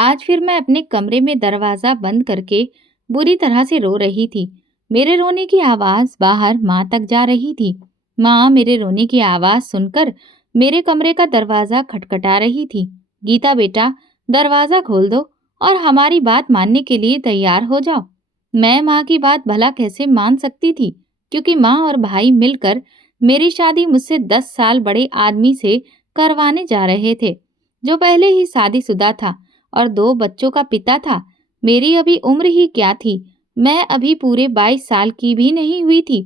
आज फिर मैं अपने कमरे में दरवाजा बंद करके बुरी तरह से रो रही थी। मेरे रोने की आवाज बाहर माँ तक जा रही थी। माँ मेरे रोने की आवाज सुनकर मेरे कमरे का दरवाजा खटखटा रही थी। गीता बेटा, दरवाजा खोल दो और हमारी बात मानने के लिए तैयार हो जाओ। मैं माँ की बात भला कैसे मान सकती थी, क्योंकि माँ और भाई मिलकर मेरी शादी मुझसे 10 साल बड़े आदमी से करवाने जा रहे थे, जो पहले ही शादीशुदा था और 2 बच्चों का पिता था। मेरी अभी उम्र ही क्या थी, मैं अभी पूरे 22 साल की भी नहीं हुई थी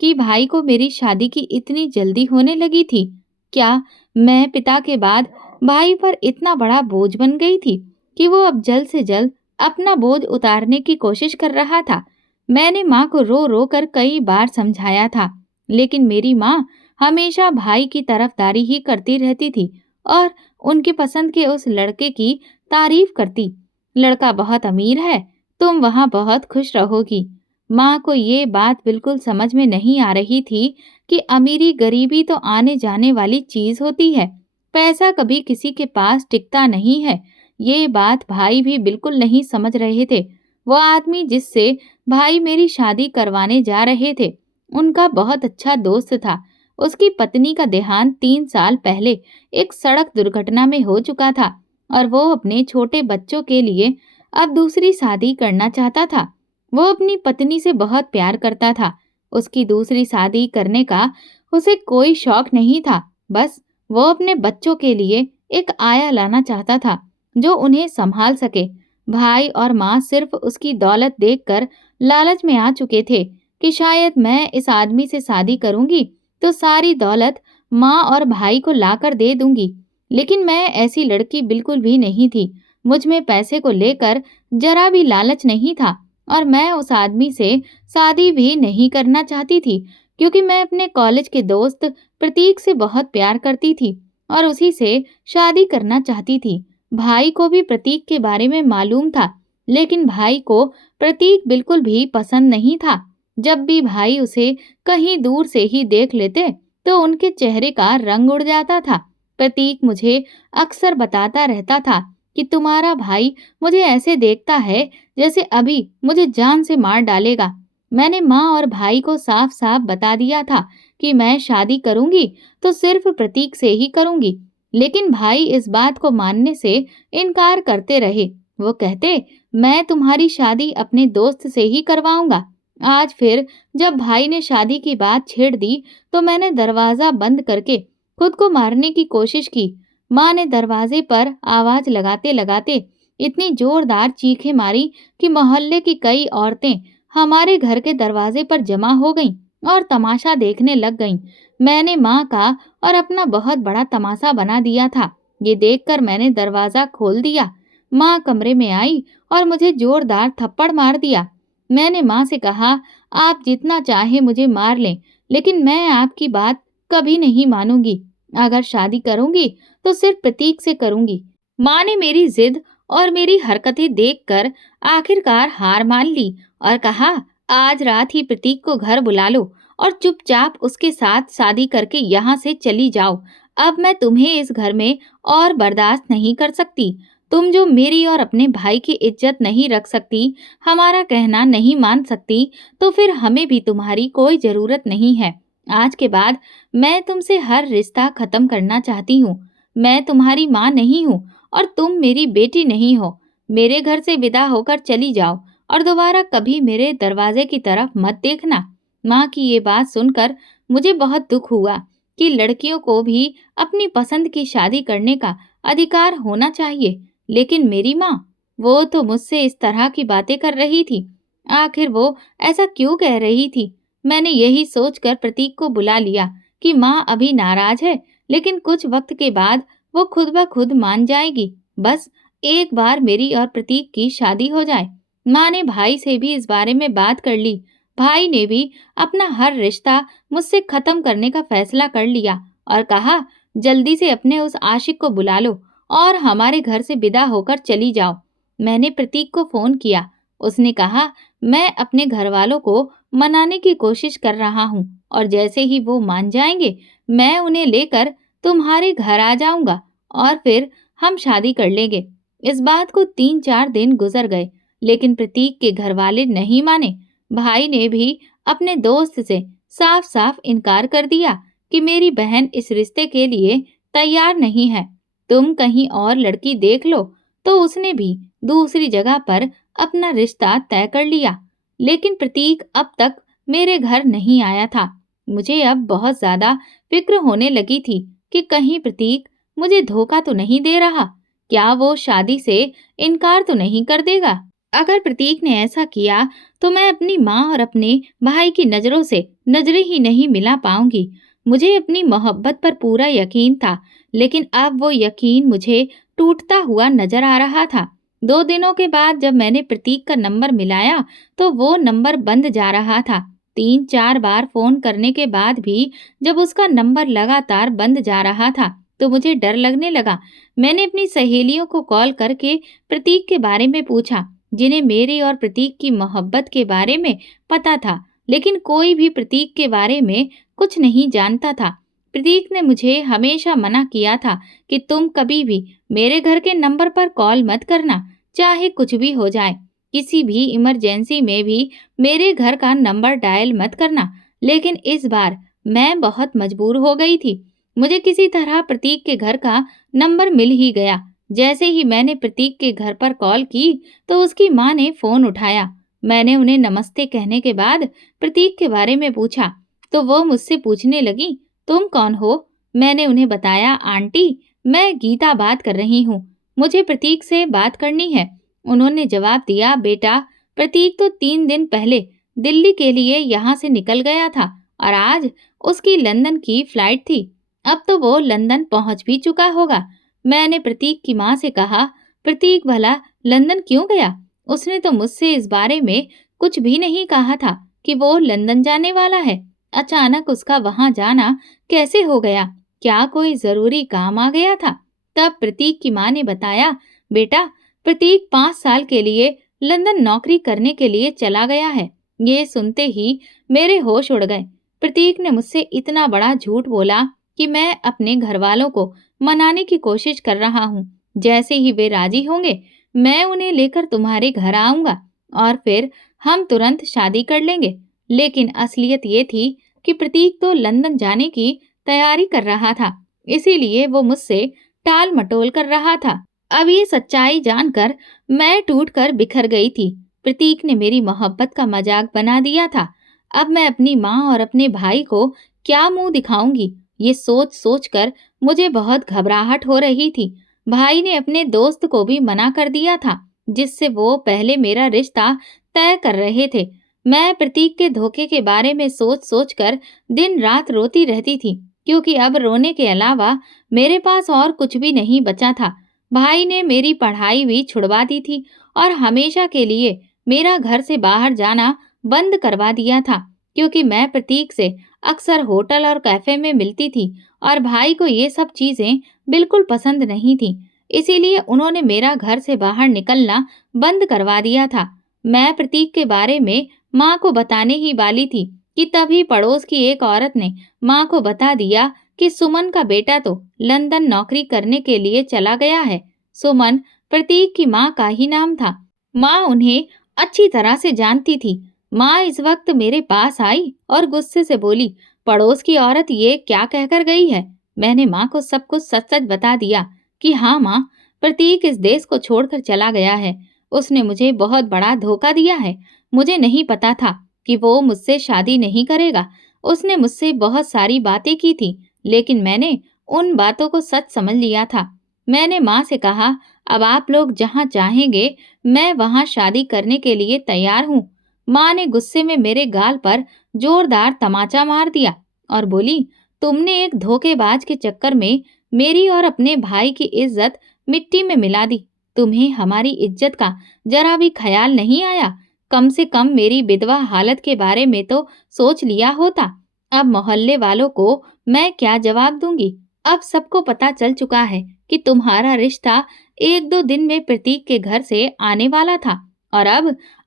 कि भाई को मेरी शादी की इतनी जल्दी होने लगी थी। क्या मैं पिता के बाद भाई पर इतना बड़ा बोझ बन गई थी कि वो अब जल्द से जल्द अपना बोझ उतारने की कोशिश कर रहा था। मैंने माँ को रो रो कर कई बार समझाया था, लेकिन मेरी माँ हमेशा भाई की तरफदारी ही करती रहती थी और उनकी पसंद के उस लड़के की तारीफ करती। लड़का बहुत अमीर है, तुम वहाँ बहुत खुश रहोगी। माँ को ये बात बिल्कुल समझ में नहीं आ रही थी कि अमीरी गरीबी तो आने जाने वाली चीज होती है। पैसा कभी किसी के पास टिकता नहीं है। ये बात भाई भी बिल्कुल नहीं समझ रहे थे। वो आदमी जिससे भाई मेरी शादी करवाने जा रहे थे, उनका बहुत अच्छा दोस्त था। उसकी पत्नी का देहांत 3 साल पहले एक सड़क दुर्घटना में हो चुका था और वो अपने छोटे बच्चों के लिए अब दूसरी शादी करना चाहता था। वो अपनी पत्नी से बहुत प्यार करता था। उसकी दूसरी शादी करने का उसे कोई शौक नहीं था। बस वो अपने बच्चों के लिए एक आया लाना चाहता था जो उन्हें संभाल सके। भाई और माँ सिर्फ उसकी दौलत देखकर लालच में आ चुके थे कि शायद मैं इस आदमी से शादी करूंगी तो सारी दौलत माँ और भाई को लाकर दे दूंगी। लेकिन मैं ऐसी लड़की बिल्कुल भी नहीं थी। मुझ में पैसे को लेकर जरा भी लालच नहीं था और मैं उस आदमी से शादी भी नहीं करना चाहती थी, क्योंकि मैं अपने कॉलेज के दोस्त प्रतीक से बहुत प्यार करती थी और उसी से शादी करना चाहती थी। भाई को भी प्रतीक के बारे में मालूम था, लेकिन भाई को प्रतीक बिल्कुल भी पसंद नहीं था। जब भी भाई उसे कहीं दूर से ही देख लेते तो उनके चेहरे का रंग उड़ जाता था। प्रतीक मुझे अक्सर बताता रहता था कि तुम्हारा भाई मुझे ऐसे देखता है जैसे अभी मुझे जान से मार डालेगा। मैंने माँ और भाई को साफ साफ बता दिया था कि मैं शादी करूंगी तो सिर्फ प्रतीक से ही करूंगी, लेकिन भाई इस बात को मानने से इनकार करते रहे। वो कहते, मैं तुम्हारी शादी अपने दोस्त से ही करवाऊंगा। आज फिर जब भाई ने शादी की बात छेड़ दी तो मैंने दरवाजा बंद करके खुद को मारने की कोशिश की। माँ ने दरवाजे पर आवाज लगाते लगाते इतनी जोरदार चीखें मारी कि मोहल्ले की कई औरतें हमारे घर के दरवाजे पर जमा हो गईं और तमाशा देखने लग गईं। मैंने माँ का और अपना बहुत बड़ा तमाशा बना दिया था। ये देखकर मैंने दरवाजा खोल दिया। माँ कमरे में आई और मुझे जोरदार थप्पड़ मार दिया। मैंने माँ से कहा, आप जितना चाहे मुझे मार लें, लेकिन मैं आपकी बात कभी नहीं मानूंगी। अगर शादी करूंगी तो सिर्फ प्रतीक से करूंगी। माँ ने मेरी जिद और मेरी हरकतें देखकर आखिरकार हार मान ली और कहा, आज रात ही प्रतीक को घर बुला लो और चुपचाप उसके साथ शादी करके यहाँ से चली जाओ। अब मैं तुम्हें इस घर में और बर्दाश्त नहीं कर सकती। तुम जो मेरी और अपने भाई की इज्जत नहीं रख सकती, हमारा कहना नहीं मान सकती, तो फिर हमें भी तुम्हारी कोई जरूरत नहीं है। आज के बाद मैं तुमसे हर रिश्ता खत्म करना चाहती हूँ। मैं तुम्हारी माँ नहीं हूँ और तुम मेरी बेटी नहीं हो। मेरे घर से विदा होकर चली जाओ और दोबारा कभी मेरे दरवाजे की तरफ मत देखना। माँ की ये बात सुनकर मुझे बहुत दुख हुआ कि लड़कियों को भी अपनी पसंद की शादी करने का अधिकार होना चाहिए, लेकिन मेरी माँ, वो तो मुझसे इस तरह की बातें कर रही थी। आखिर वो ऐसा क्यों कह रही थी? मैंने यही सोचकर प्रतीक को बुला लिया कि माँ अभी नाराज है, लेकिन कुछ वक्त के बाद वो खुद ब खुद मान जाएगी। बस एक बार मेरी और प्रतीक की शादी हो जाए। माँ ने भाई से भी इस बारे में बात कर ली। भाई ने भी अपना हर रिश्ता मुझसे खत्म करने का फैसला कर लिया और कहा, जल्दी से अपने उस आशिक को बुला लो और हमारे घर से विदा होकर चली जाओ। मैंने प्रतीक को फोन किया। उसने कहा, मैं अपने घर वालों को मनाने की कोशिश कर रहा हूँ और जैसे ही वो मान जाएंगे मैं उन्हें लेकर तुम्हारे घर आ जाऊंगा और फिर हम शादी कर लेंगे। इस बात को 3-4 दिन गुजर गए, लेकिन प्रतीक के घर वाले नहीं माने। भाई ने भी अपने दोस्त से साफ साफ इनकार कर दिया कि मेरी बहन इस रिश्ते के लिए तैयार नहीं है। तुम कहीं और लड़की देख लो। तो उसने भी दूसरी जगह पर अपना रिश्ता तय कर लिया। लेकिन प्रतीक अब तक मेरे घर नहीं आया था। मुझे अब बहुत ज्यादा फिक्र होने लगी थी कि कहीं प्रतीक मुझे धोखा तो नहीं दे रहा। क्या वो शादी से इनकार तो नहीं कर देगा? अगर प्रतीक ने ऐसा किया तो मैं अपनी माँ और अपने भाई की नजरों से नजरें ही नहीं मिला पाऊंगी। मुझे अपनी मोहब्बत पर पूरा यकीन था, लेकिन अब वो यकीन मुझे टूटता हुआ नजर आ रहा था। 2 दिनों के बाद जब मैंने प्रतीक का नंबर मिलाया तो वो नंबर बंद जा रहा था। 3-4 बार फोन करने के बाद भी जब उसका नंबर लगातार बंद जा रहा था तो मुझे डर लगने लगा। मैंने अपनी सहेलियों को कॉल करके प्रतीक के बारे में पूछा, जिन्हें मेरी और प्रतीक की मोहब्बत के बारे में पता था, लेकिन कोई भी प्रतीक के बारे में कुछ नहीं जानता था। प्रतीक ने मुझे हमेशा मना किया था कि तुम कभी भी मेरे घर के नंबर पर कॉल मत करना, चाहे कुछ भी हो जाए। किसी भी इमरजेंसी में भी मेरे घर का नंबर डायल मत करना। लेकिन इस बार मैं बहुत मजबूर हो गई थी। मुझे किसी तरह प्रतीक के घर का नंबर मिल ही गया। जैसे ही मैंने प्रतीक के घर पर कॉल की तो उसकी माँ ने फोन उठाया। मैंने उन्हें नमस्ते कहने के बाद प्रतीक के बारे में पूछा तो वो मुझसे पूछने लगी, तुम कौन हो? मैंने उन्हें बताया, आंटी, मैं गीता बात कर रही हूँ, मुझे प्रतीक से बात करनी है। उन्होंने जवाब दिया, बेटा, प्रतीक तो 3 दिन पहले दिल्ली के लिए यहाँ से निकल गया था और आज उसकी लंदन की फ्लाइट थी। अब तो वो लंदन पहुंच भी चुका होगा। मैंने प्रतीक की माँ से कहा, प्रतीक भला लंदन क्यों गया? उसने तो मुझसे इस बारे में कुछ भी नहीं कहा था कि वो लंदन जाने वाला है। अचानक उसका वहां जाना कैसे हो गया? क्या कोई जरूरी काम आ गया था? तब प्रतीक की माँ ने बताया, बेटा, प्रतीक 5 साल के लिए लंदन नौकरी करने के लिए चला गया है। ये सुनते ही मेरे होश उड़ गए। प्रतीक ने मुझसे इतना बड़ा झूठ बोला कि मैं अपने घर वालों को मनाने की कोशिश कर रहा हूँ। जैसे ही वे राजी होंगे, मैं उन्हें लेकर तुम्हारे घर आऊंगा और फिर हम तुरंत शादी कर लेंगे। लेकिन असलियत ये थी कि प्रतीक तो लंदन जाने की तैयारी कर रहा था, इसीलिए वो मुझसे टाल मटोल कर रहा था। अब ये सच्चाई जानकर मैं टूट कर बिखर गई थी। प्रतीक ने मेरी मोहब्बत का मजाक बना दिया था। अब मैं अपनी माँ और अपने भाई को क्या मुंह दिखाऊंगी? ये सोच सोच कर मुझे बहुत घबराहट हो रही थी। भाई ने अपने दोस्त को भी मना कर दिया था, जिससे वो पहले मेरा रिश्ता तय कर रहे थे। मैं प्रतीक के धोखे के बारे में सोच सोच कर दिन रात रोती रहती थी, क्योंकि अब रोने के अलावा मेरे पास और कुछ भी नहीं बचा था। भाई ने मेरी पढ़ाई भी छुड़वा दी थी और हमेशा के लिए मेरा घर से बाहर जाना बंद करवा दिया था, क्योंकि मैं प्रतीक से अक्सर होटल और कैफे में मिलती थी और भाई को ये सब चीजें बिल्कुल पसंद नहीं थी। इसीलिए उन्होंने मेरा घर से बाहर निकलना बंद करवा दिया था। मैं प्रतीक के बारे में माँ को बताने ही वाली थी कि तभी पड़ोस की एक औरत ने माँ को बता दिया कि सुमन का बेटा तो लंदन नौकरी करने के लिए चला गया है। सुमन प्रतीक की माँ का ही नाम था। माँ उन्हें अच्छी तरह से जानती थी। माँ इस वक्त मेरे पास आई और गुस्से से बोली, पड़ोस की औरत ये क्या कहकर गई है? मैंने माँ को सब कुछ सच सच बता दिया कि हाँ माँ, प्रतीक इस देश को छोड़कर चला गया है। उसने मुझे बहुत बड़ा धोखा दिया है। मुझे नहीं पता था कि वो मुझसे शादी नहीं करेगा। उसने मुझसे बहुत सारी बातें की थी, लेकिन मैंने उन बातों को सच समझ लिया था। मैंने माँ से कहा, अब आप लोग जहाँ चाहेंगे मैं वहाँ शादी करने के लिए तैयार हूँ। माँ ने गुस्से में मेरे गाल पर जोरदार तमाचा मार दिया और बोली, तुमने एक धोखेबाज के चक्कर में मेरी और अपने भाई की इज्जत मिट्टी में मिला दी। तुम्हें हमारी इज्जत का जरा भी ख्याल नहीं आया। कम से कम मेरी विधवा हालत के बारे में तो सोच लिया होता। अब मोहल्ले वालों को मैं क्या जवाब दूंगी? अब सबको पता चल चुका है कि तुम्हारा रिश्ता 1-2 दिन में प्रतीक के घर से आने वाला था और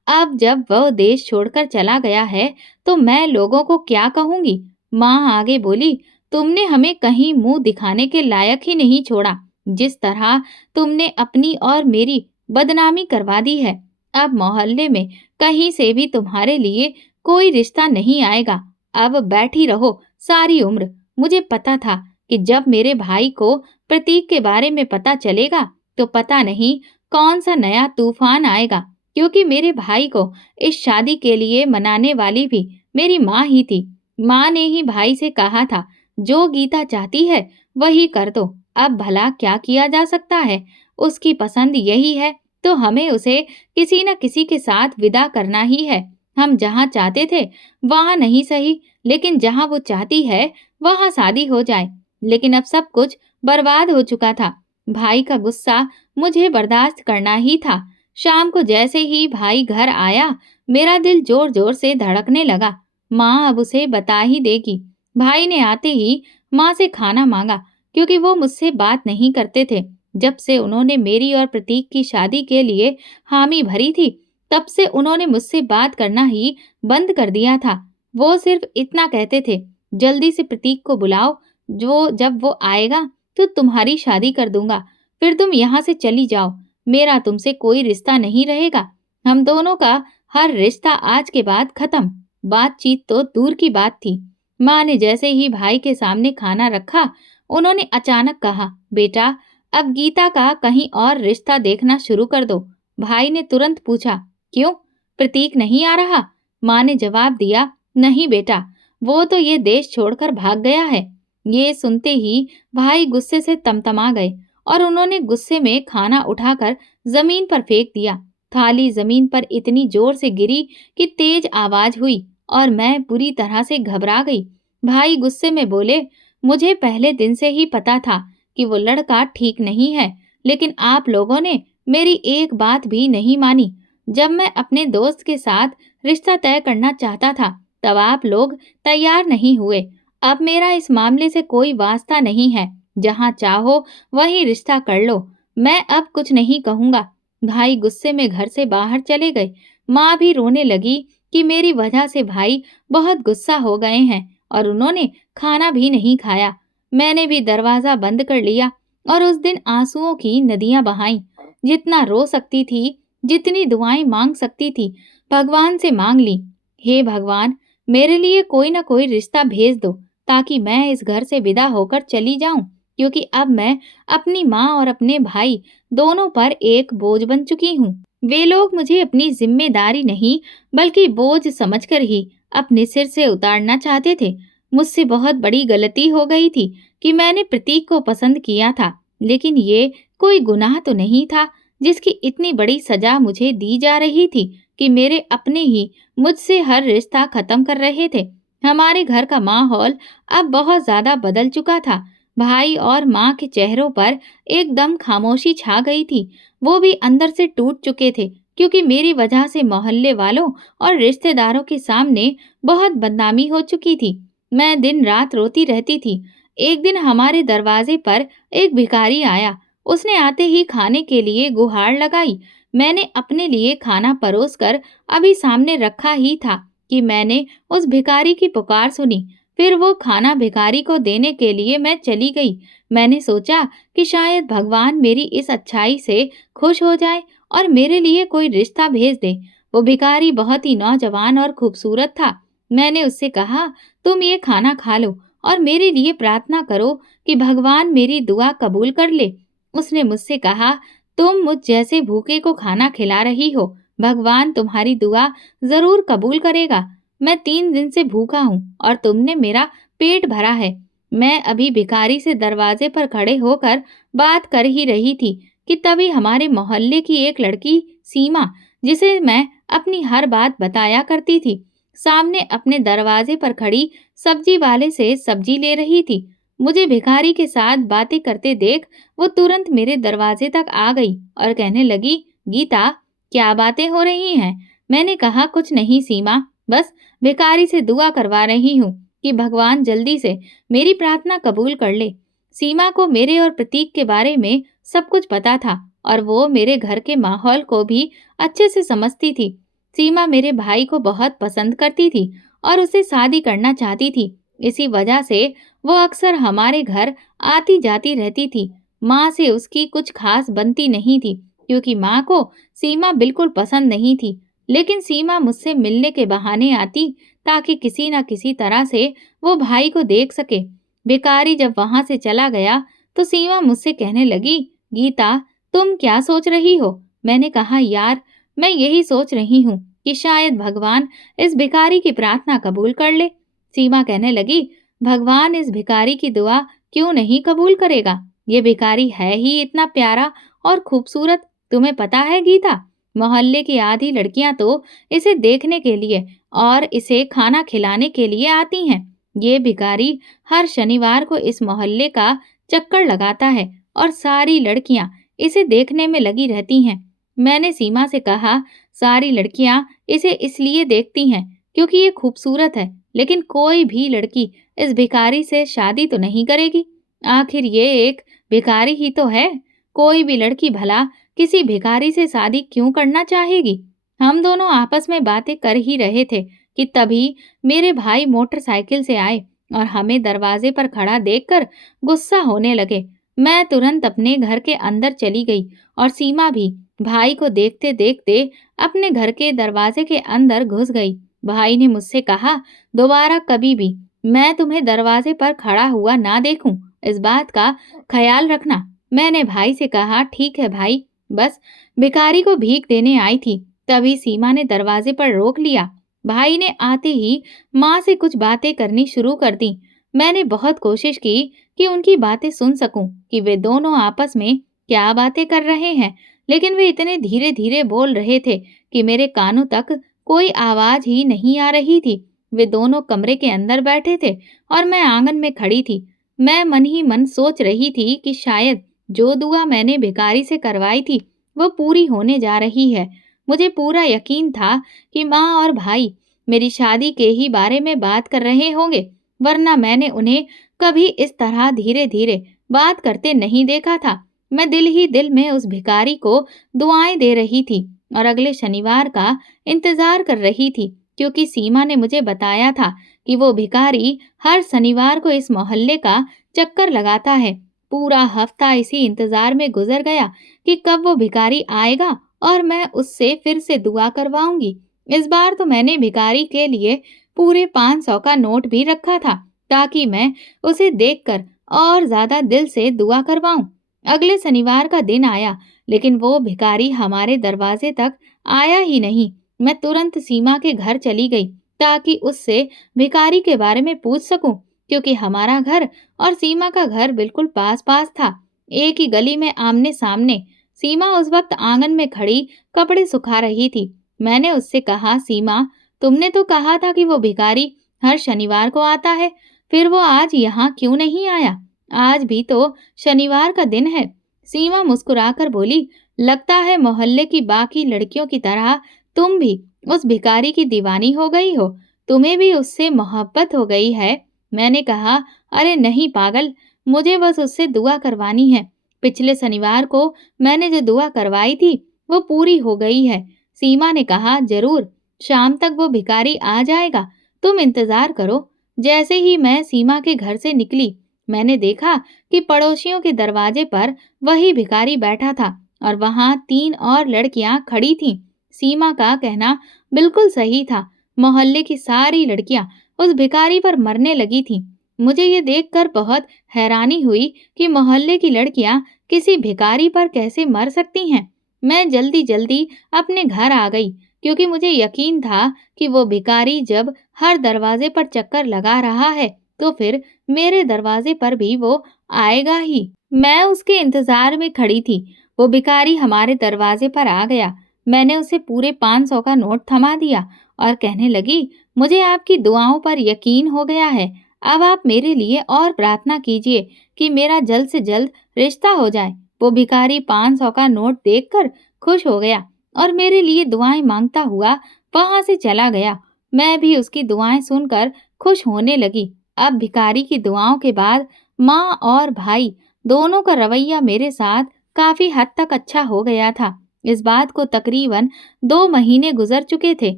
अब जब वह देश छोड़कर चला गया है तो मैं लोगों को क्या कहूंगी? माँ आगे बोली, तुमने हमें कहीं मुंह दिखाने के लायक ही नहीं छोड़ा। जिस तरह तुमने अपनी और मेरी बदनामी करवा दी है। अब मोहल्ले में कहीं से भी तुम्हारे लिए कोई रिश्ता नहीं आएगा। अब बैठी रहो सारी उम्र। मुझे पता था कि जब मेरे भाई को प्रतीक के बारे में पता चलेगा तो पता नहीं कौन सा नया तूफान आएगा, क्योंकि मेरे भाई को इस शादी के लिए मनाने वाली भी मेरी माँ ही थी। माँ ने ही भाई से कहा था, जो गीता चाहती है वही कर दो। अब भला क्या किया जा सकता है? उसकी पसंद यही है तो हमें उसे किसी न किसी के साथ विदा करना ही है। हम जहाँ चाहते थे वहाँ नहीं सही, लेकिन जहाँ वो चाहती है वहाँ शादी हो जाए। लेकिन अब सब कुछ बर्बाद हो चुका था। भाई का गुस्सा मुझे बर्दाश्त करना ही था। शाम को जैसे ही भाई घर आया, मेरा दिल जोर जोर से धड़कने लगा। माँ अब उसे बता ही देगी। भाई ने आते ही माँ से खाना मांगा, क्योंकि वो मुझसे बात नहीं करते थे। जब से उन्होंने मेरी और प्रतीक की शादी के लिए हामी भरी थी, तब से उन्होंने मुझसे बात करना ही बंद कर दिया था। वो सिर्फ इतना कहते थे, जल्दी से प्रतीक को बुलाओ, जो जब वो आएगा तो तुम्हारी शादी कर दूंगा। फिर तुम यहाँ से चली जाओ। मेरा तुमसे कोई रिश्ता नहीं रहेगा। हम दोनों का हर रिश्ता आज के बाद खत्म। बातचीत तो दूर की बात थी। माँ ने जैसे ही भाई के सामने खाना रखा, उन्होंने अचानक कहा, बेटा अब गीता का कहीं और रिश्ता देखना शुरू कर दो। भाई ने तुरंत पूछा, क्यों? प्रतीक नहीं आ रहा? माँ ने जवाब दिया, नहीं बेटा, वो तो ये देश छोड़कर भाग गया है। ये सुनते ही भाई गुस्से से तमतमा गए और उन्होंने गुस्से में खाना उठाकर जमीन पर फेंक दिया। थाली जमीन पर इतनी जोर से गिरी कि तेज आवाज हुई और मैं बुरी तरह से घबरा गई। भाई गुस्से में बोले, मुझे पहले दिन से ही पता था कि वो लड़का ठीक नहीं है, लेकिन आप लोगों ने मेरी एक बात भी नहीं मानी। जब मैं अपने दोस्त के साथ रिश्ता तय करना चाहता था, तब आप लोग तैयार नहीं हुए। अब मेरा इस मामले से कोई वास्ता नहीं है। जहाँ चाहो वही रिश्ता कर लो। मैं अब कुछ नहीं कहूँगा। भाई गुस्से में घर से बाहर चले गए। माँ भी रोने लगी कि मेरी वजह से भाई बहुत गुस्सा हो गए हैं और उन्होंने खाना भी नहीं खाया। मैंने भी दरवाजा बंद कर लिया और उस दिन आंसुओं की नदियां बहाईं। जितना रो सकती थी, जितनी दुआएं मांग सकती थी, भगवान से मांग ली। हे भगवान, मेरे लिए कोई ना कोई रिश्ता भेज दो, ताकि मैं इस घर से विदा होकर चली जाऊं, क्योंकि अब मैं अपनी माँ और अपने भाई दोनों पर एक बोझ बन चुकी हूँ। वे लोग मुझे अपनी जिम्मेदारी नहीं, बल्कि बोझ समझकर ही अपने सिर से उतारना चाहते थे। मुझसे बहुत बड़ी गलती हो गई थी कि मैंने प्रतीक को पसंद किया था, लेकिन ये कोई गुनाह तो नहीं था जिसकी इतनी बड़ी सजा मुझे दी जा रही थी कि मेरे अपने ही मुझसे हर रिश्ता खत्म कर रहे थे। हमारे घर का माहौल अब बहुत ज्यादा बदल चुका था। भाई और माँ के चेहरों पर एकदम खामोशी छा गई थी। वो भी अंदर से टूट चुके थे, क्योंकि मेरी वजह से मोहल्ले वालों और रिश्तेदारों के सामने बहुत बदनामी हो चुकी थी। मैं दिन रात रोती रहती थी। एक दिन हमारे दरवाजे पर एक भिखारी आया। उसने आते ही खाने के लिए गुहार लगाई। मैंने अपने लिए खाना परोसकर अभी सामने रखा ही था कि मैंने उस भिखारी की पुकार सुनी। फिर वो खाना भिखारी को देने के लिए मैं चली गई। मैंने सोचा कि शायद भगवान मेरी इस अच्छाई से खुश हो जाए और मेरे लिए कोई रिश्ता भेज दे। वो भिखारी बहुत ही नौजवान और खूबसूरत था। मैंने उससे कहा, तुम ये खाना खा लो और मेरे लिए प्रार्थना करो कि भगवान मेरी दुआ कबूल कर ले। उसने मुझसे कहा, तुम मुझ जैसे भूखे को खाना खिला रही हो, भगवान तुम्हारी दुआ जरूर कबूल करेगा। मैं 3 दिन से भूखा हूँ और तुमने मेरा पेट भरा है। मैं अभी भिखारी से दरवाजे पर खड़े होकर बात कर ही रही थी कि तभी हमारे मोहल्ले की एक लड़की सीमा, जिसे मैं अपनी हर बात बताया करती थी, सामने अपने दरवाजे पर खड़ी सब्जी वाले से सब्जी ले रही थी। मुझे भिखारी के साथ बातें करते देख वो तुरंत मेरे दरवाजे तक आ गई और कहने लगी, गीता, क्या बातें हो रही हैं? मैंने कहा, कुछ नहीं सीमा, बस भिखारी से दुआ करवा रही हूँ कि भगवान जल्दी से मेरी प्रार्थना कबूल कर ले। सीमा को मेरे और प्रतीक के बारे में सब कुछ पता था और वो मेरे घर के माहौल को भी अच्छे से समझती थी। सीमा मेरे भाई को बहुत पसंद करती थी और उसे शादी करना चाहती थी। इसी वजह से वो अक्सर हमारे घर आती जाती रहती थी। माँ से उसकी कुछ खास बनती नहीं थी, क्योंकि माँ को सीमा बिल्कुल पसंद नहीं थी। लेकिन सीमा मुझसे मिलने के बहाने आती, ताकि किसी न किसी तरह से वो भाई को देख सके। भिखारी जब वहां से चला गया तो सीमा मुझसे कहने लगी, गीता, तुम क्या सोच रही हो? मैंने कहा, यार, मैं यही सोच रही हूँ कि शायद भगवान इस भिखारी की प्रार्थना कबूल कर ले। सीमा कहने लगी, भगवान इस भिखारी की दुआ क्यों नहीं कबूल करेगा? ये भिखारी है ही इतना प्यारा और खूबसूरत। तुम्हें पता है गीता, मोहल्ले की आधी लड़कियां तो इसे देखने के लिए और इसे खाना खिलाने के लिए आती हैं। ये भिखारी हर शनिवार को इस मोहल्ले का चक्कर लगाता है और सारी लड़कियां इसे देखने में लगी रहती हैं। मैंने सीमा से कहा, सारी लड़कियां इसे इसलिए देखती हैं क्योंकि ये खूबसूरत है, लेकिन कोई भी लड़की इस भिखारी से शादी तो नहीं करेगी। आखिर ये एक भिखारी ही तो है। कोई भी लड़की भला किसी भिखारी से शादी क्यों करना चाहेगी? हम दोनों आपस में बातें कर ही रहे थे कि तभी मेरे भाई मोटरसाइकिल से आए और हमें दरवाजे पर खड़ा देखकर गुस्सा होने लगे। मैं तुरंत अपने घर के अंदर चली गई और सीमा भी भाई को देखते देखते अपने घर के दरवाजे के अंदर घुस गई। भाई ने मुझसे कहा, दोबारा कभी भी मैं तुम्हें दरवाजे पर खड़ा हुआ ना देखूं, इस बात का ख्याल रखना। मैंने भाई से कहा, ठीक है भाई, बस भिखारी को भीख देने आई थी। तभी सीमा ने दरवाजे पर रोक लिया। भाई ने आते ही माँ से कुछ बातें करनी शुरू कर दी। मैंने बहुत कोशिश की कि उनकी बातें सुन सकूं कि वे दोनों आपस में क्या बातें कर रहे हैं, लेकिन वे इतने धीरे धीरे बोल रहे थे कि मेरे कानों तक कोई आवाज ही नहीं आ रही थी। वे दोनों कमरे के अंदर बैठे थे और मैं आंगन में खड़ी थी। मैं मन ही मन सोच रही थी कि शायद जो दुआ मैंने भिखारी से करवाई थी वो पूरी होने जा रही है। मुझे पूरा यकीन था कि माँ और भाई मेरी शादी के ही बारे में बात कर रहे होंगे, वरना मैंने उन्हें कभी इस तरह धीरे धीरे बात करते नहीं देखा था। मैं दिल ही दिल में उस भिखारी को दुआएं दे रही थी और अगले शनिवार का इंतजार कर रही थी, क्योंकि सीमा ने मुझे बताया था कि वो भिखारी हर शनिवार को इस मोहल्ले का चक्कर लगाता है। पूरा हफ्ता इसी इंतजार में गुजर गया कि कब वो भिखारी आएगा और मैं उससे फिर से दुआ करवाऊंगी। इस बार तो मैंने भिखारी के लिए पूरे 500 का नोट भी रखा था, ताकि मैं उसे देखकर और ज्यादा दिल से दुआ करवाऊं। अगले शनिवार का दिन आया, लेकिन वो भिखारी हमारे दरवाजे तक आया ही नहीं। मैं तुरंत सीमा के घर चली गई ताकि उससे भिखारी के बारे में पूछ सकूं, क्योंकि हमारा घर और सीमा का घर बिल्कुल पास पास था, एक ही गली में आमने सामने। सीमा उस वक्त आंगन में खड़ी कपड़े सुखा रही थी। मैंने उससे कहा, सीमा, तुमने तो कहा था कि वो भिखारी हर शनिवार को आता है, फिर वो आज यहाँ क्यों नहीं आया? आज भी तो शनिवार का दिन है। सीमा मुस्कुराकर बोली, लगता है मोहल्ले की बाकी लड़कियों की तरह तुम भी उस भिखारी की दीवानी हो गई हो, तुम्हें भी उससे मोहब्बत हो गई है। मैंने कहा, अरे नहीं पागल, मुझे बस उससे दुआ करवानी है। पिछले शनिवार को मैंने जो दुआ करवाई थी वो पूरी हो गई है। सीमा ने कहा, जरूर, शाम तक वो भिखारी आ जाएगा, तुम इंतजार करो। जैसे ही मैं सीमा के घर से निकली, मैंने देखा कि पड़ोसियों के दरवाजे पर वही भिखारी बैठा था और वहां 3 और लड़कियां खड़ी थीं। सीमा का कहना बिल्कुल सही था। मोहल्ले की सारी लड़कियां उस भिखारी पर मरने लगी थीं। मुझे ये देखकर बहुत हैरानी हुई कि मोहल्ले की लड़कियां किसी भिखारी पर कैसे मर सकती हैं। मैं जल्दी जल्दी अपने घर आ गई, क्योंकि मुझे यकीन था कि वो भिखारी जब हर दरवाजे पर चक्कर लगा रहा है तो फिर मेरे दरवाजे पर भी वो आएगा ही। मैं उसके इंतजार में खड़ी थी। वो भिखारी हमारे दरवाजे पर आ गया। मैंने उसे पूरे 500 का नोट थमा दिया और कहने लगी, मुझे आपकी दुआओं पर यकीन हो गया है। अब आप मेरे लिए और प्रार्थना कीजिए कि मेरा जल्द से जल्द रिश्ता हो जाए। वो भिखारी 500 का नोट देखकर खुश हो गया और मेरे लिए दुआएं मांगता हुआ वहां से चला गया। मैं भी उसकी दुआएं सुनकर खुश होने लगी। अब भिखारी की दुआओं के बाद माँ और भाई दोनों का रवैया मेरे साथ काफी हद तक अच्छा हो गया था। इस बात को तकरीबन 2 महीने गुजर चुके थे,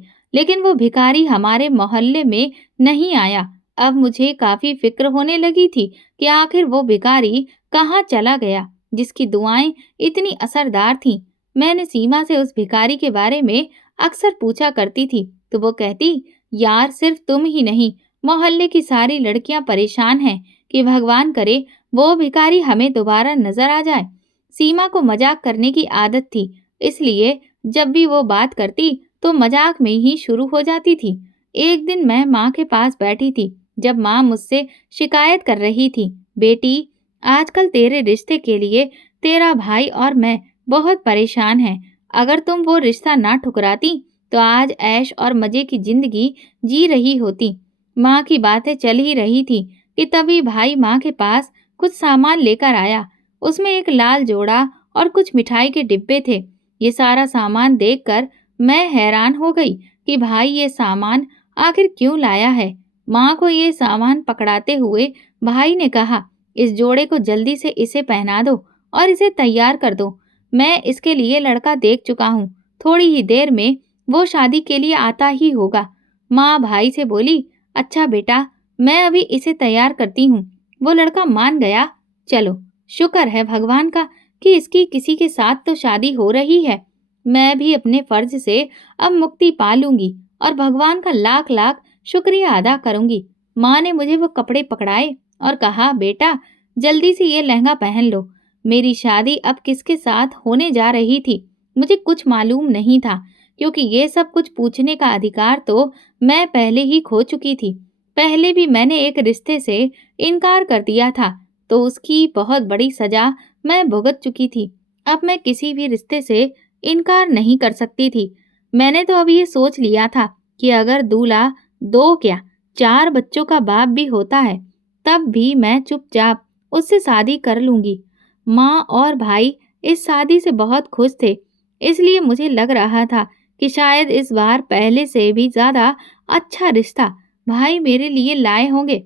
लेकिन वो भिखारी हमारे मोहल्ले में नहीं आया। अब मुझे काफी फिक्र होने लगी थी कि आखिर वो भिखारी कहाँ चला गया। जिसकी दुआएं इतनी असरदार थीं। मैंने सीमा से उस भिखारी के बारे में अक्सर पूछा करती थी, तो वो कहती, यार सिर्फ तुम ही नहीं, मोहल्ले की सारी लड़कियां परेशान हैं कि भगवान करे वो भिखारी हमें दोबारा नजर आ जाए। सीमा को मजाक करने की आदत थी, इसलिए जब भी वो बात करती तो मजाक में ही शुरू हो जाती थी। एक दिन मैं माँ के पास बैठी थी, जब माँ मुझसे शिकायत कर रही थी, बेटी आजकल तेरे रिश्ते के लिए तेरा भाई और मैं बहुत परेशान हैं। अगर तुम वो रिश्ता ना ठुकराती तो आज ऐश और मजे की जिंदगी जी रही होती। माँ की बातें चल ही रही थी कि तभी भाई माँ के पास कुछ सामान लेकर आया। उसमें एक लाल जोड़ा और कुछ मिठाई के डिब्बे थे। ये सारा सामान देखकर मैं हैरान हो गई कि भाई ये सामान आखिर क्यों लाया है। माँ को ये सामान पकड़ाते हुए भाई ने कहा, इस जोड़े को जल्दी से इसे पहना दो और इसे तैयार कर दो। मैं इसके लिए लड़का देख चुका हूँ, थोड़ी ही देर में वो शादी के लिए आता ही होगा। माँ भाई से बोली, अच्छा बेटा, मैं अभी इसे तैयार करती हूँ। वो लड़का मान गया। चलो, शुक्र है भगवान का कि इसकी किसी के साथ तो शादी हो रही है। मैं भी अपने फर्ज से अब मुक्ति पा लूंगी और भगवान का लाख लाख शुक्रिया अदा करूंगी। माँ ने मुझे वो कपड़े पकड़ाए और कहा, बेटा जल्दी से ये लहंगा पहन लो। मेरी शादी अब किसके साथ होने जा रही थी मुझे कुछ मालूम नहीं था, क्योंकि ये सब कुछ पूछने का अधिकार तो मैं पहले ही खो चुकी थी। पहले भी मैंने एक रिश्ते से इनकार कर दिया था, तो उसकी बहुत बड़ी सजा मैं भुगत चुकी थी। अब मैं किसी भी रिश्ते से इनकार नहीं कर सकती थी। मैंने तो अब ये सोच लिया था कि अगर दूल्हा 2 क्या 4 बच्चों का बाप भी होता है, तब भी मैं चुपचाप उससे शादी कर लूंगी। माँ और भाई इस शादी से बहुत खुश थे, इसलिए मुझे लग रहा था कि शायद इस बार पहले से भी ज्यादा अच्छा रिश्ता भाई मेरे लिए लाए होंगे।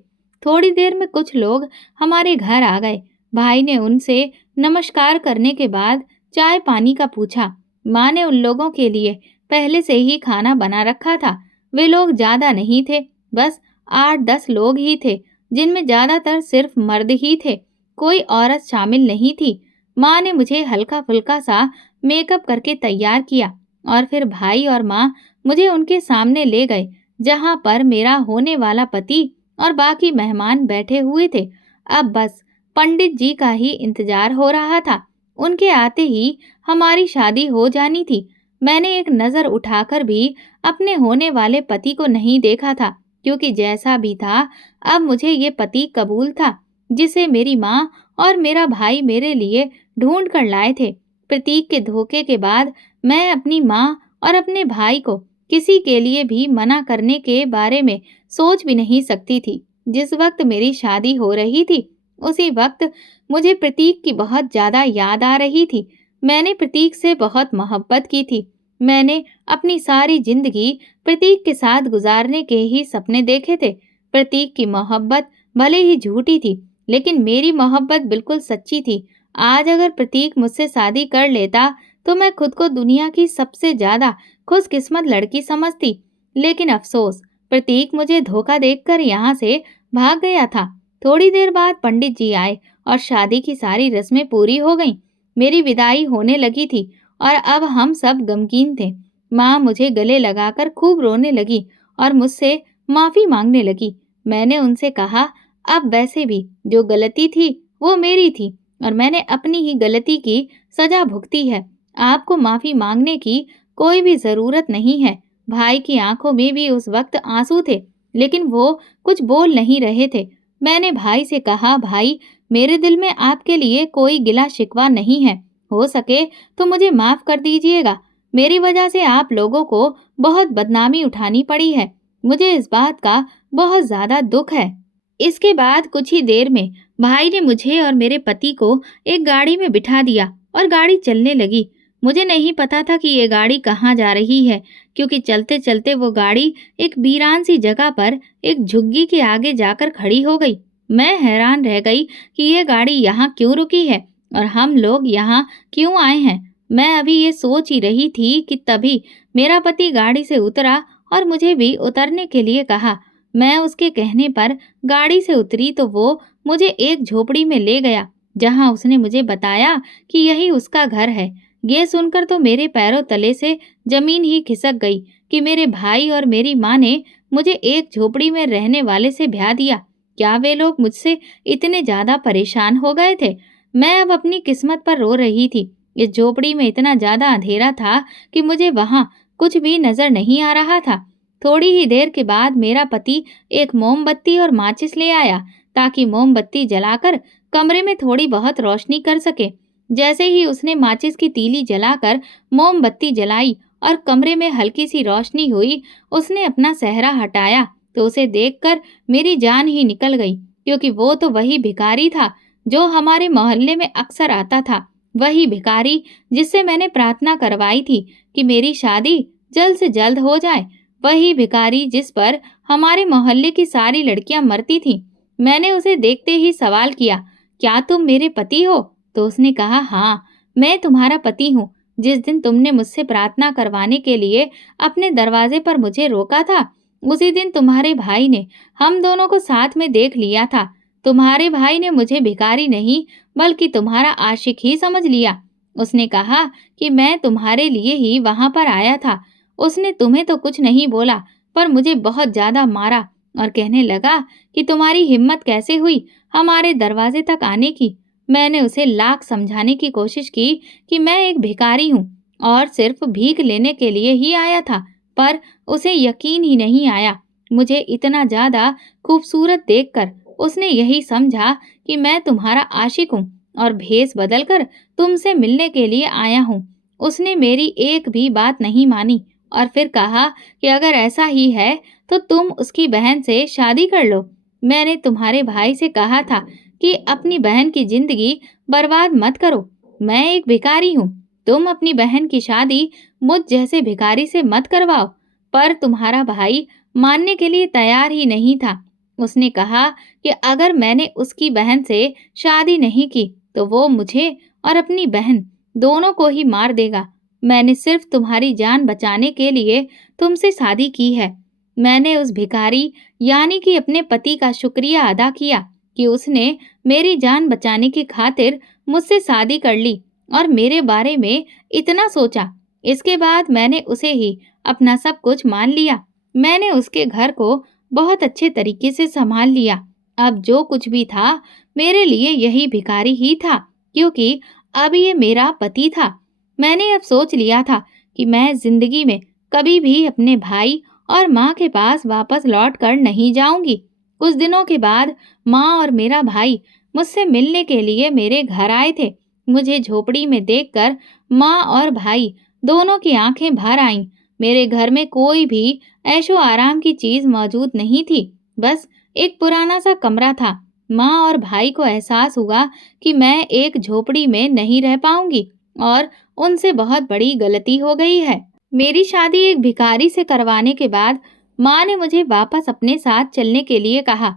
थोड़ी देर में कुछ लोग हमारे घर आ गए। भाई ने उनसे नमस्कार करने के बाद चाय पानी का पूछा। माँ ने उन लोगों के लिए पहले से ही खाना बना रखा था। वे लोग ज्यादा नहीं थे, बस 8-10 लोग ही थे, जिनमें ज्यादातर सिर्फ मर्द ही थे, कोई औरत शामिल नहीं थी। माँ ने मुझे हल्का फुल्का सा मेकअप करके तैयार किया और फिर भाई और माँ मुझे उनके सामने ले गए, जहाँ पर मेरा होने वाला पति और बाकी मेहमान बैठे हुए थे। अब बस पंडित जी का ही इंतजार हो रहा था। उनके आते ही हमारी शादी हो जानी थी। मैंने एक नज़र उठाकर भी अपने होने वाले पति को नहीं देखा था, क्योंकि जैसा भी था अब मुझे ये पति कबूल था, जिसे मेरी माँ और मेरा भाई मेरे लिए ढूंढ कर लाए थे। प्रतीक के धोखे के बाद मैं अपनी माँ और अपने भाई को किसी के लिए भी मना करने के बारे में सोच भी नहीं सकती थी। जिस वक्त मेरी शादी हो रही थी, उसी वक्त मुझे प्रतीक की बहुत ज्यादा याद आ रही थी। मैंने प्रतीक से बहुत मोहब्बत की थी। मैंने अपनी सारी जिंदगी प्रतीक के साथ गुजारने के ही सपने देखे थे। प्रतीक की मोहब्बत भले ही झूठी थी, लेकिन मेरी मोहब्बत बिल्कुल सच्ची थी। आज अगर प्रतीक मुझसे शादी कर लेता तो मैं खुद को दुनिया की सबसे ज्यादा खुशकिस्मत लड़की समझती। लेकिन अफसोस, प्रतीक मुझे धोखा देकर यहाँ से भाग गया था। थोड़ी देर बाद पंडित जी आए और शादी की सारी रस्में पूरी हो गईं। मेरी विदाई होने लगी थी और अब हम सब गमगीन थे। माँ मुझे गले लगाकर खूब रोने लगी और मुझसे माफी मांगने लगी। मैंने उनसे कहा, अब वैसे भी जो गलती थी वो मेरी थी और मैंने अपनी ही गलती की सजा भुगती है। आपको माफी मांगने की कोई भी जरूरत नहीं है। भाई की आंखों में भी उस वक्त आंसू थे, लेकिन वो कुछ बोल नहीं रहे थे। मैंने भाई से कहा, भाई मेरे दिल में आपके लिए कोई गिला शिकवा नहीं है, हो सके तो मुझे माफ कर दीजिएगा। मेरी वजह से आप लोगों को बहुत बदनामी उठानी पड़ी है। मुझे इस बात का बहुत ज्यादा दुख है। इसके बाद कुछ ही देर में भाई ने मुझे और मेरे पति को एक गाड़ी में बिठा दिया और गाड़ी चलने लगी। मुझे नहीं पता था कि ये गाड़ी कहाँ जा रही है, क्योंकि चलते चलते वो गाड़ी एक वीरान सी जगह पर एक झुग्गी के आगे जाकर खड़ी हो गई। मैं हैरान रह गई कि ये गाड़ी यहाँ क्यों रुकी है और हम लोग यहाँ क्यों आए हैं। मैं अभी ये सोच ही रही थी कि तभी मेरा पति गाड़ी से उतरा और मुझे भी उतरने के लिए कहा। मैं उसके कहने पर गाड़ी से उतरी तो वो मुझे एक झोपड़ी में ले गया, जहाँ उसने मुझे बताया कि यही उसका घर है। ये सुनकर तो मेरे पैरों तले से जमीन ही खिसक गई कि मेरे भाई और मेरी माँ ने मुझे एक झोपड़ी में रहने वाले से ब्याह दिया। क्या वे लोग मुझसे इतने ज्यादा परेशान हो गए थे? मैं अब अपनी किस्मत पर रो रही थी। इस झोपड़ी में इतना ज्यादा अंधेरा था कि मुझे वहाँ कुछ भी नजर नहीं आ रहा था। थोड़ी ही देर के बाद मेरा पति एक मोमबत्ती और माचिस ले आया ताकि मोमबत्ती जलाकर कमरे में थोड़ी बहुत रोशनी कर सके। जैसे ही उसने माचिस की तीली जलाकर मोमबत्ती जलाई और कमरे में हल्की सी रोशनी हुई, उसने अपना सेहरा हटाया तो उसे देखकर मेरी जान ही निकल गई, क्योंकि वो तो वही भिखारी था जो हमारे मोहल्ले में अक्सर आता था। वही भिखारी जिससे मैंने प्रार्थना करवाई थी कि मेरी शादी जल्द से जल्द हो जाए। वही भिखारी जिस पर हमारे मोहल्ले की सारी लड़कियां मरती थीं। मैंने उसे देखते ही सवाल किया, क्या तुम मेरे पति हो? तो उसने कहा, हाँ, मैं तुम्हारा पति हूँ। जिस दिन तुमने मुझसे प्रार्थना करवाने के लिए अपने दरवाजे पर मुझे रोका था, उसी दिन तुम्हारे भाई ने हम दोनों को साथ में देख लिया था। तुम्हारे भाई ने मुझे भिखारी नहीं बल्कि तुम्हारा आशिक ही समझ लिया। उसने कहा कि मैं तुम्हारे लिए ही वहां पर आया था। उसने तुम्हें तो कुछ नहीं बोला, पर मुझे बहुत ज्यादा मारा और कहने लगा कि तुम्हारी हिम्मत कैसे हुई हमारे दरवाजे तक आने की। मैंने उसे लाख समझाने की कोशिश की कि मैं एक भिखारी हूँ और सिर्फ भीख लेने के लिए ही आया था, पर उसे यकीन ही नहीं आया। मुझे इतना ज्यादा खूबसूरत देखकर उसने यही समझा कि मैं तुम्हारा आशिक हूँ और भेष बदलकर तुमसे मिलने के लिए आया हूँ। उसने मेरी एक भी बात नहीं मानी और फिर कहा कि अगर ऐसा ही है तो तुम उसकी बहन से शादी कर लो। मैंने तुम्हारे भाई से कहा था कि अपनी बहन की जिंदगी बर्बाद मत करो। मैं एक भिखारी हूँ, तुम अपनी बहन की शादी मुझ जैसे भिखारी से मत करवाओ। पर तुम्हारा भाई मानने के लिए तैयार ही नहीं था। उसने कहा कि अगर मैंने उसकी बहन से शादी नहीं की तो वो मुझे और अपनी बहन दोनों को ही मार देगा। मैंने सिर्फ तुम्हारी जान बचाने के लिए तुमसे शादी की है। मैंने उस भिखारी यानी कि अपने पति का शुक्रिया अदा किया कि उसने मेरी जान बचाने की खातिर मुझसे शादी कर ली और मेरे बारे में इतना सोचा। इसके बाद मैंने उसे ही अपना सब कुछ मान लिया। मैंने उसके घर को बहुत अच्छे तरीके से संभाल लिया। अब जो कुछ भी था मेरे लिए यही भिखारी ही था, क्योंकि अब ये मेरा पति था। मैंने अब सोच लिया था कि मैं जिंदगी में कभी भी अपने भाई और माँ के पास वापस लौट कर नहीं जाऊंगी। कुछ दिनों के बाद माँ और मेरा भाई मुझसे मिलने के लिए मेरे घर आए थे। मुझे झोपड़ी में देखकर माँ और भाई दोनों की आंखें भर आईं। मेरे घर में कोई भी ऐशो आराम की चीज मौजूद नहीं थी, बस एक पुराना सा कमरा था। माँ और भाई को एहसास हुआ कि मैं एक झोपड़ी में नहीं रह पाऊंगी और उनसे बहुत बड़ी गलती हो गई है। मेरी शादी एक भिखारी से करवाने के बाद माँ ने मुझे वापस अपने साथ चलने के लिए कहा।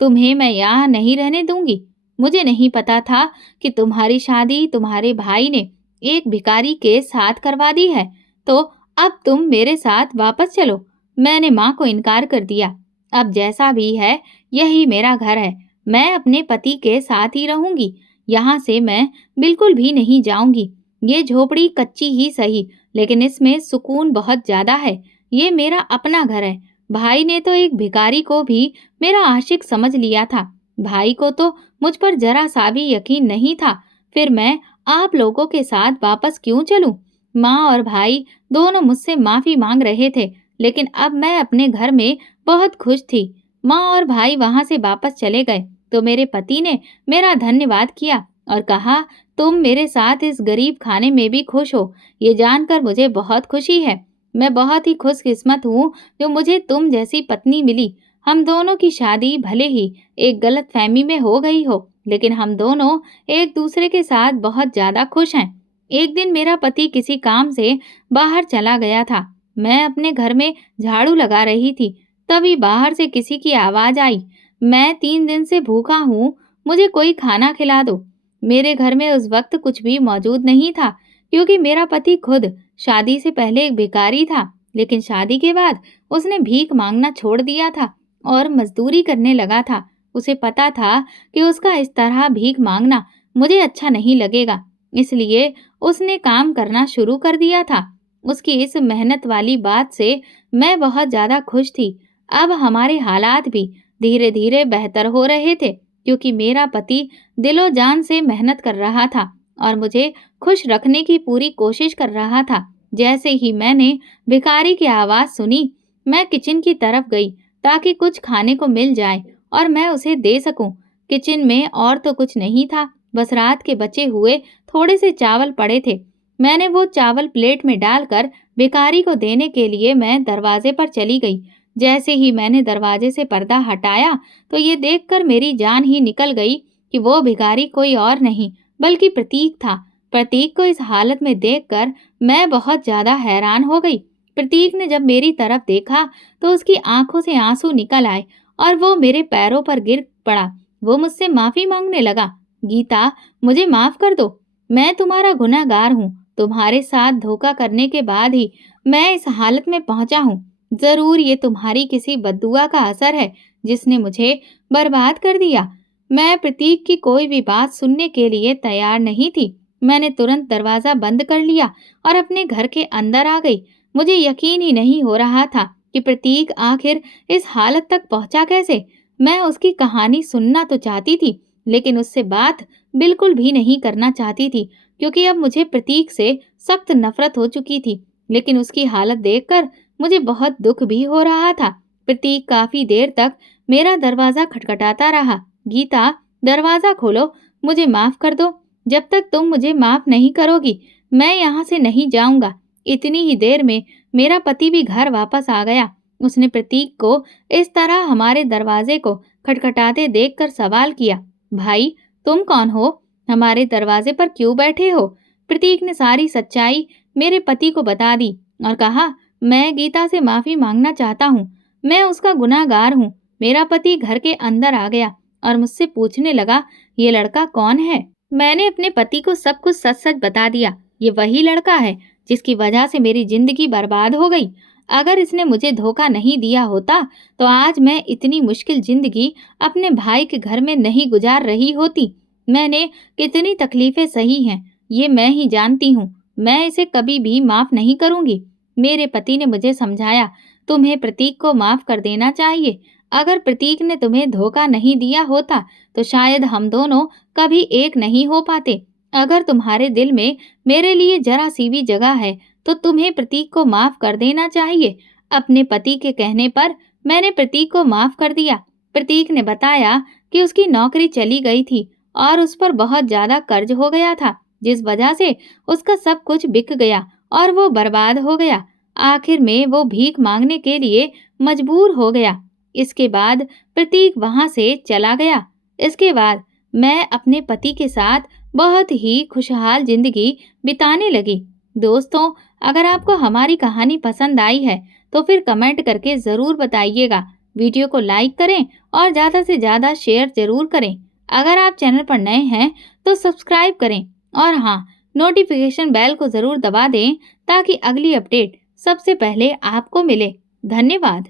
तुम्हें मैं यहाँ नहीं रहने दूंगी। मुझे नहीं पता था कि तुम्हारी शादी तुम्हारे भाई ने एक भिखारी के साथ करवा दी है, तो अब तुम मेरे साथ वापस चलो। मैंने माँ को इनकार कर दिया। अब जैसा भी है यही मेरा घर है। मैं अपने पति के साथ ही रहूंगी। यहाँ से मैं बिल्कुल भी नहीं जाऊंगी। ये झोपड़ी कच्ची ही सही, लेकिन इसमें सुकून बहुत ज्यादा है। ये मेरा अपना घर है। भाई ने तो एक भिखारी को भी मेरा आशिक समझ लिया था। भाई को तो मुझ पर जरा सा भी यकीन नहीं था। फिर मैं आप लोगों के साथ वापस क्यों चलूं? माँ और भाई दोनों मुझसे माफी मांग रहे थे, लेकिन अब मैं अपने घर में बहुत खुश थी। माँ और भाई वहां से वापस चले गए तो मेरे पति ने मेरा धन्यवाद किया और कहा, तुम मेरे साथ इस गरीब खाने में भी खुश हो, ये जानकर मुझे बहुत खुशी है। मैं बहुत ही खुशकिस्मत हूँ जो मुझे तुम जैसी पत्नी मिली। हम दोनों की शादी भले ही एक गलत फहमी में हो गई हो, लेकिन हम दोनों एक दूसरे के साथ बहुत ज्यादा खुश हैं। एक दिन मेरा पति किसी काम से बाहर चला गया था। मैं अपने घर में झाड़ू लगा रही थी, तभी बाहर से किसी की आवाज आई, मैं 3 दिन से भूखा हूँ, मुझे कोई खाना खिला दो। मेरे घर में उस वक्त कुछ भी मौजूद नहीं था, क्योंकि मेरा पति खुद शादी से पहले एक भिखारी था, लेकिन शादी के बाद उसने भीख मांगना छोड़ दिया था और मजदूरी करने लगा था। उसे पता था कि उसका इस तरह भीख मांगना मुझे अच्छा नहीं लगेगा, इसलिए उसने काम करना शुरू कर दिया था। उसकी इस मेहनत वाली बात से मैं बहुत ज़्यादा खुश थी। अब हमारे हालात भी धीरे-धीरे बेहतर हो रहे थे, क्योंकि मेरा पति दिलो जान से मेहनत कर रहा था और मुझे खुश रखने की पूरी कोशिश कर रहा था। जैसे ही मैंने भिखारी की आवाज़ सुनी, मैं किचन की तरफ गई ताकि कुछ खाने को मिल जाए और मैं उसे दे सकूं। किचन में और तो कुछ नहीं था, बस रात के बचे हुए थोड़े से चावल पड़े थे। मैंने वो चावल प्लेट में डालकर भिखारी को देने के लिए मैं दरवाजे पर चली गई। जैसे ही मैंने दरवाजे से पर्दा हटाया, तो ये देखकर मेरी जान ही निकल गई कि वो भिखारी कोई और नहीं बल्कि प्रतीक था। प्रतीक को इस हालत में देखकर मैं बहुत ज्यादा हैरान हो गई। प्रतीक ने जब मेरी तरफ देखा तो उसकी आंखों से आंसू निकल आए और वो मेरे पैरों पर गिर पड़ा। वो मुझसे माफी मांगने लगा। गीता, मुझे माफ कर दो। मैं तुम्हारा गुनहगार हूँ। तुम्हारे साथ धोखा करने के बाद ही मैं इस हालत में पहुंचा हूँ। जरूर ये तुम्हारी किसी बद्दुआ का असर है जिसने मुझे बर्बाद कर दिया। मैं प्रतीक की कोई भी बात सुनने के लिए तैयार नहीं थी। मैंने तुरंत दरवाजा बंद कर लिया और अपने घर के अंदर आ गई। मुझे यकीन ही नहीं हो रहा था कि प्रतीक आखिर इस हालत तक पहुंचा कैसे। मैं उसकी कहानी सुनना तो चाहती थी, लेकिन उससे बात बिल्कुल भी नहीं करना चाहती थी, क्योंकि अब मुझे प्रतीक से सख्त नफरत हो चुकी थी। लेकिन उसकी हालत देखकर मुझे बहुत दुख भी हो रहा था। प्रतीक काफी देर तक मेरा दरवाजा खटखटाता रहा। गीता, दरवाजा खोलो, मुझे माफ कर दो। जब तक तुम मुझे माफ नहीं करोगी, मैं यहाँ से नहीं जाऊंगा। इतनी ही देर में मेरा पति भी घर वापस आ गया। उसने प्रतीक को इस तरह हमारे दरवाजे को खटखटाते देखकर सवाल किया, भाई, तुम कौन हो? हमारे दरवाजे पर क्यों बैठे हो? प्रतीक ने सारी सच्चाई मेरे पति को बता दी और कहा, मैं गीता से माफी मांगना चाहता हूँ। मैं उसका गुनहगार हूँ। मेरा पति घर के अंदर आ गया और मुझसे पूछने लगा, ये लड़का कौन है? मैंने अपने पति को सब कुछ सच सच बता दिया। ये वही लड़का है जिसकी वजह से मेरी जिंदगी बर्बाद हो गई। अगर इसने मुझे धोखा नहीं दिया होता तो आज मैं इतनी मुश्किल जिंदगी अपने भाई के घर में नहीं गुजार रही होती। मैंने कितनी तकलीफें सही हैं, ये मैं ही जानती हूँ। मैं इसे कभी भी माफ नहीं करूंगी। मेरे पति ने मुझे समझाया, तुम्हें प्रतीक को माफ कर देना चाहिए। अगर प्रतीक ने तुम्हें धोखा नहीं दिया होता तो शायद हम दोनों कभी एक नहीं हो पाते। अगर तुम्हारे दिल में मेरे लिए जरा सी भी जगह है तो तुम्हें प्रतीक को माफ कर देना चाहिए। अपने पति के कहने पर मैंने प्रतीक को माफ कर दिया। प्रतीक ने बताया कि उसकी नौकरी चली गई थी और उस पर बहुत ज्यादा कर्ज हो गया था, जिस वजह से उसका सब कुछ बिक गया और वो बर्बाद हो गया। आखिर में वो भीख मांगने के लिए मजबूर हो गया। इसके बाद प्रतीक वहां से चला गया। इसके बाद मैं अपने पति के साथ बहुत ही खुशहाल जिंदगी बिताने लगी। दोस्तों, अगर आपको हमारी कहानी पसंद आई है तो फिर कमेंट करके ज़रूर बताइएगा। वीडियो को लाइक करें और ज़्यादा से ज़्यादा शेयर ज़रूर करें। अगर आप चैनल पर नए हैं तो सब्सक्राइब करें और हाँ, नोटिफिकेशन बेल को ज़रूर दबा दें ताकि अगली अपडेट सबसे पहले आपको मिले। धन्यवाद।